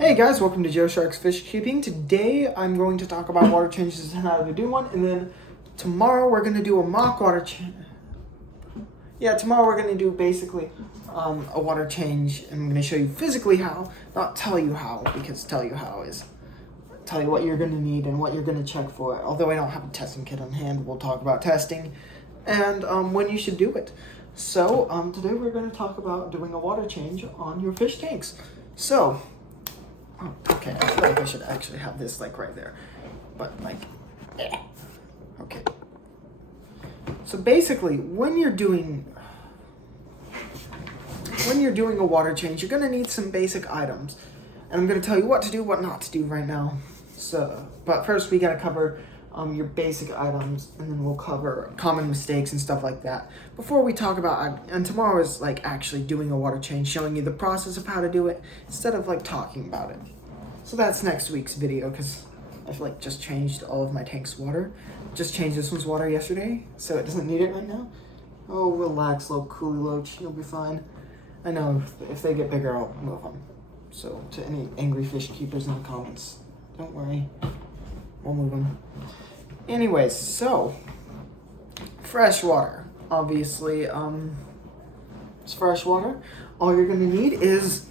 Hey guys, welcome to Joe Shark's Fish Keeping. Today I'm going to talk about water changes and how to do one, and then tomorrow we're going to do a mock water change. Yeah, tomorrow we're going to do basically a water change, and I'm going to show you physically how, not tell you how, because tell you how is tell you what you're going to need and what you're going to check for. Although I don't have a testing kit on hand, we'll talk about testing and when you should do it. So today we're going to talk about doing a water change on your fish tanks. So, okay, I feel like I should actually have this like right there, but like, okay. So basically, when you're doing a water change, you're gonna need some basic items, and I'm gonna tell you what to do, what not to do right now. So, but first we gotta cover your basic items, and then we'll cover common mistakes and stuff like that. Before we talk about, and tomorrow is like actually doing a water change, showing you the process of how to do it, instead of like talking about it. So that's next week's video, because I've like just changed all of my tank's water. Just changed this one's water yesterday, so it doesn't need it right now. Oh, relax, little coolie loach, you'll be fine. I know, if they get bigger, I'll move them. So, to any angry fish keepers in the comments, don't worry, we'll move them. Anyways, so, fresh water. Obviously, it's fresh water. All you're gonna need is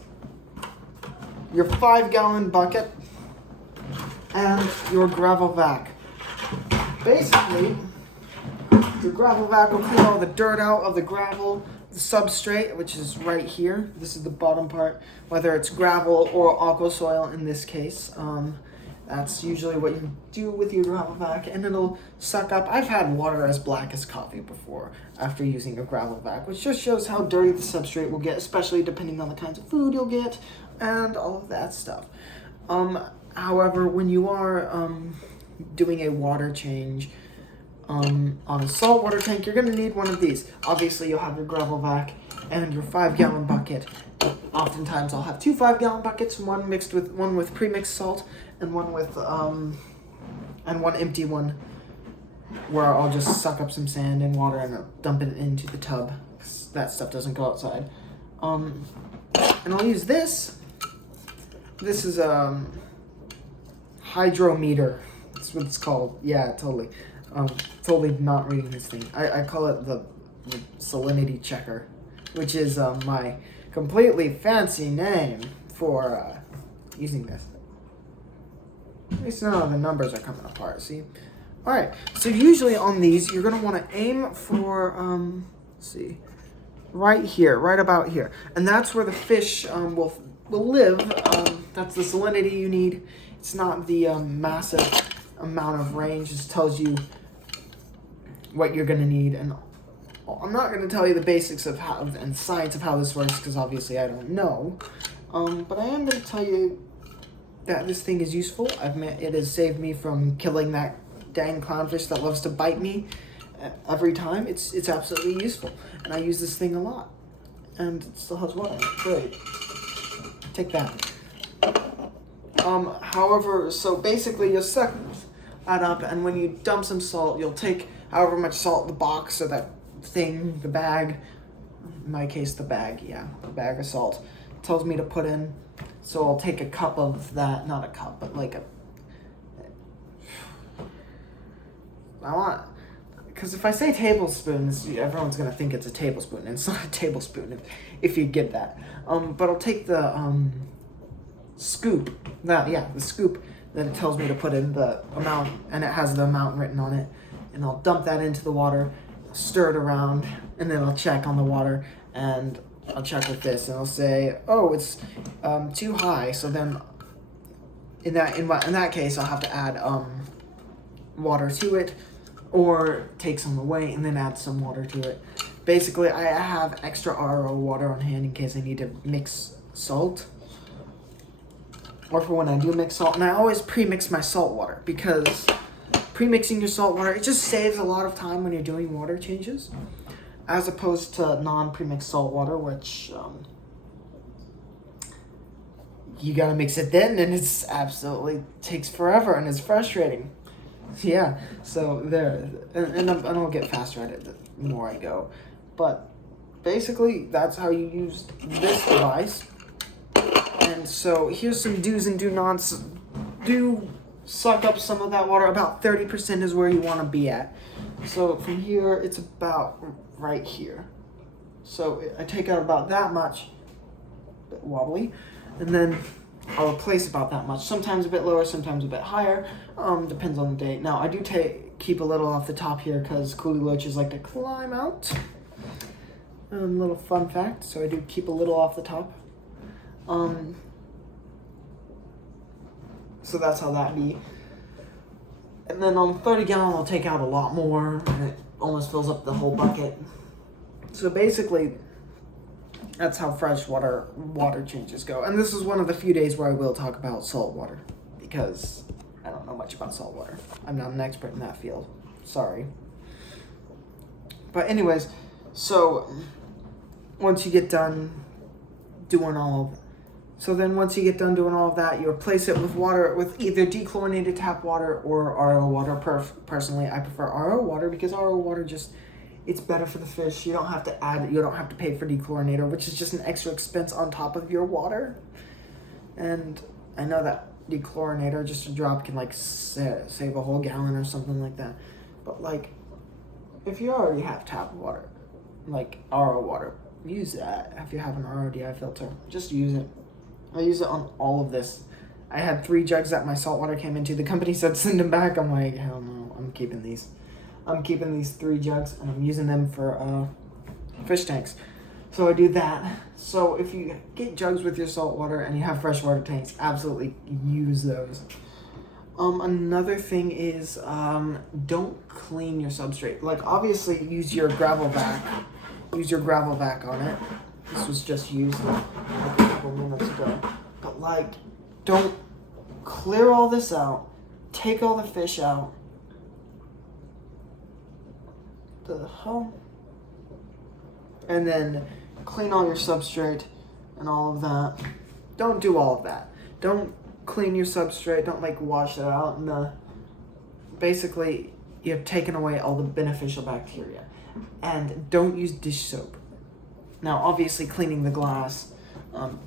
your 5-gallon bucket and your gravel vac. Basically, your gravel vac will clean all the dirt out of the gravel, the substrate, which is right here. This is the bottom part, whether it's gravel or aqua soil in this case. That's usually what you do with your gravel vac, and it'll suck up. I've had water as black as coffee before after using a gravel vac, which just shows how dirty the substrate will get, especially depending on the kinds of food you'll get and all of that stuff. However, when you are doing a water change on a saltwater tank, you're going to need one of these. Obviously, you'll have your gravel vac and your 5-gallon bucket. Oftentimes, I'll have two 5-gallon buckets, one with pre-mixed salt and one with and one empty one, where I'll just suck up some sand and water and I'll dump it into the tub, 'cause that stuff doesn't go outside. And I'll use this. This is hydrometer. That's what it's called. Yeah, totally. Totally not reading this thing. I call it the salinity checker, which is my completely fancy name for using this. At least none of the numbers are coming apart, see? Alright, so usually on these, you're going to want to aim for, let's see, right here, right about here. And that's where the fish will live. That's the salinity you need. It's not the massive amount of range. It just tells you what you're going to need. And I'm not going to tell you the basics of how and science of how this works, because obviously I don't know. But I am going to tell you that this thing is useful. It has saved me from killing that dang clownfish that loves to bite me every time. It's absolutely useful, and I use this thing a lot, and it still has water. Great. Take that. However, so basically you'll suck that up, and when you dump some salt, you'll take however much salt the box or that thing, the bag, in my case the bag, yeah, the bag of salt, tells me to put in. So I'll take a cup of that, not a cup, but like because if I say tablespoons, everyone's going to think it's a tablespoon, and it's not a tablespoon if you get that. But I'll take the scoop, the scoop that it tells me to put in the amount, and it has the amount written on it, and I'll dump that into the water, stir it around, and then I'll check on the water, and I'll check with this, and I'll say, oh, it's too high. So then, in that case, I'll have to add water to it, or take some away and then add some water to it. Basically, I have extra RO water on hand in case I need to mix salt, or for when I do mix salt. And I always pre-mix my salt water, because pre-mixing your salt water, it just saves a lot of time when you're doing water changes, as opposed to non-premixed salt water, which you gotta mix it then, and it's absolutely takes forever, and it's frustrating. Yeah, so there, and I'll get faster at it the more I go. But basically, that's how you use this device. And And so here's some do's and do nots. Do suck up some of that water. About 30% is where you want to be at. So from here, it's about right here. So I take out about that much, a bit wobbly, and then I'll replace about that much. Sometimes a bit lower, sometimes a bit higher. Depends on the day. Now I do keep a little off the top here because coolie loaches like to climb out. Little fun fact. So I do keep a little off the top. So that's how that be. And then on 30 gallon, I'll take out a lot more, and it almost fills up the whole bucket. So basically, that's how freshwater water changes go. And this is one of the few days where I will talk about salt water, because I don't know much about salt water. I'm not an expert in that field. Sorry. But anyways, so once you get done doing all of once you get done doing all of that, you replace it with water, with either dechlorinated tap water or RO water. Personally, I prefer RO water because RO water it's better for the fish. You don't have to pay for dechlorinator, which is just an extra expense on top of your water. And I know that dechlorinator, just a drop, can like save a whole gallon or something like that. But like, if you already have tap water, like RO water, use that. If you have an RODI filter, just use it. I use it on all of this. I had 3 jugs that my saltwater came into. The company said send them back. I'm like, hell no, I'm keeping these. I'm keeping these 3 jugs and I'm using them for fish tanks. So I do that. So if you get jugs with your saltwater and you have freshwater tanks, absolutely use those. Another thing is don't clean your substrate. Like obviously use your gravel vac. Use your gravel vac on it. This was just used like a couple minutes ago. But like, don't clear all this out. Take all the fish out. The hell? And then clean all your substrate and all of that. Don't do all of that. Don't clean your substrate. Don't like wash it out. And basically, you've taken away all the beneficial bacteria. And don't use dish soap. Now, obviously, cleaning the glass,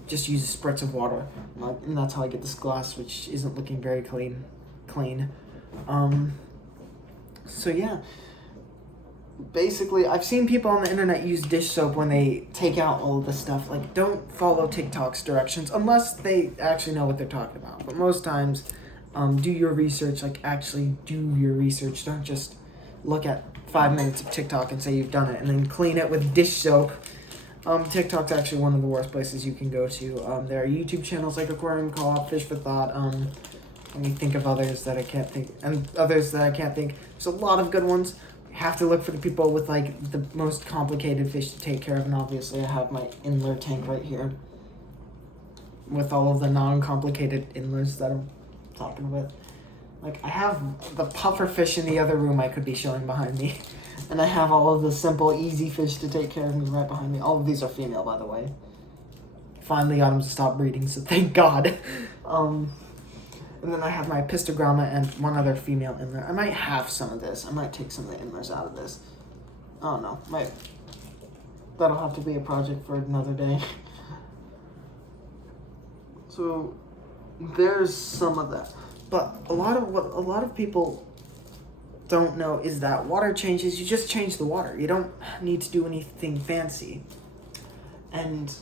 just use spritz of water. And that's how I get this glass, which isn't looking very clean. So yeah. Basically, I've seen people on the internet use dish soap when they take out all of the stuff. Like, don't follow TikTok's directions unless they actually know what they're talking about. But most times, do your research. Like, actually do your research. Don't just look at 5 minutes of TikTok and say you've done it and then clean it with dish soap. TikTok's actually one of the worst places you can go to. There are YouTube channels like Aquarium Co-op, Fish for Thought. Let me think of others that I can't think, and others that I can't think. There's a lot of good ones. You have to look for the people with like the most complicated fish to take care of, and obviously I have my inler tank right here with all of the non-complicated inlers that I'm talking with. Like, I have the puffer fish in the other room I could be showing behind me. And I have all of the simple, easy fish to take care of me right behind me. All of these are female, by the way. Finally got them to stop breeding, so thank God. And then I have my pistogramma and one other female inler. I might have some of this. I might take some of the inlers out of this. I don't know. That'll have to be a project for another day. So there's some of that. But a lot of people don't know is that water changes. You just change the water. You don't need to do anything fancy. And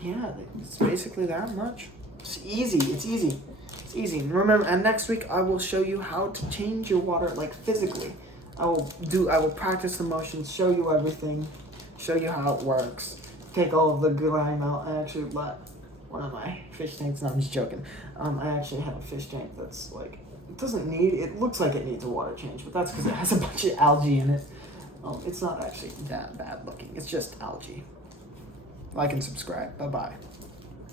yeah, it's basically that much. It's easy. It's easy. It's easy. And remember, and next week I will show you how to change your water, like physically. I will practice the motions, show you everything, show you how it works. Take all of the grime out. I actually let one of my fish tanks, no, I'm just joking. I actually have a fish tank that's like, it looks like it needs a water change, but that's because it has a bunch of algae in it. It's not actually that bad looking. It's just algae. Like and subscribe. Bye-bye.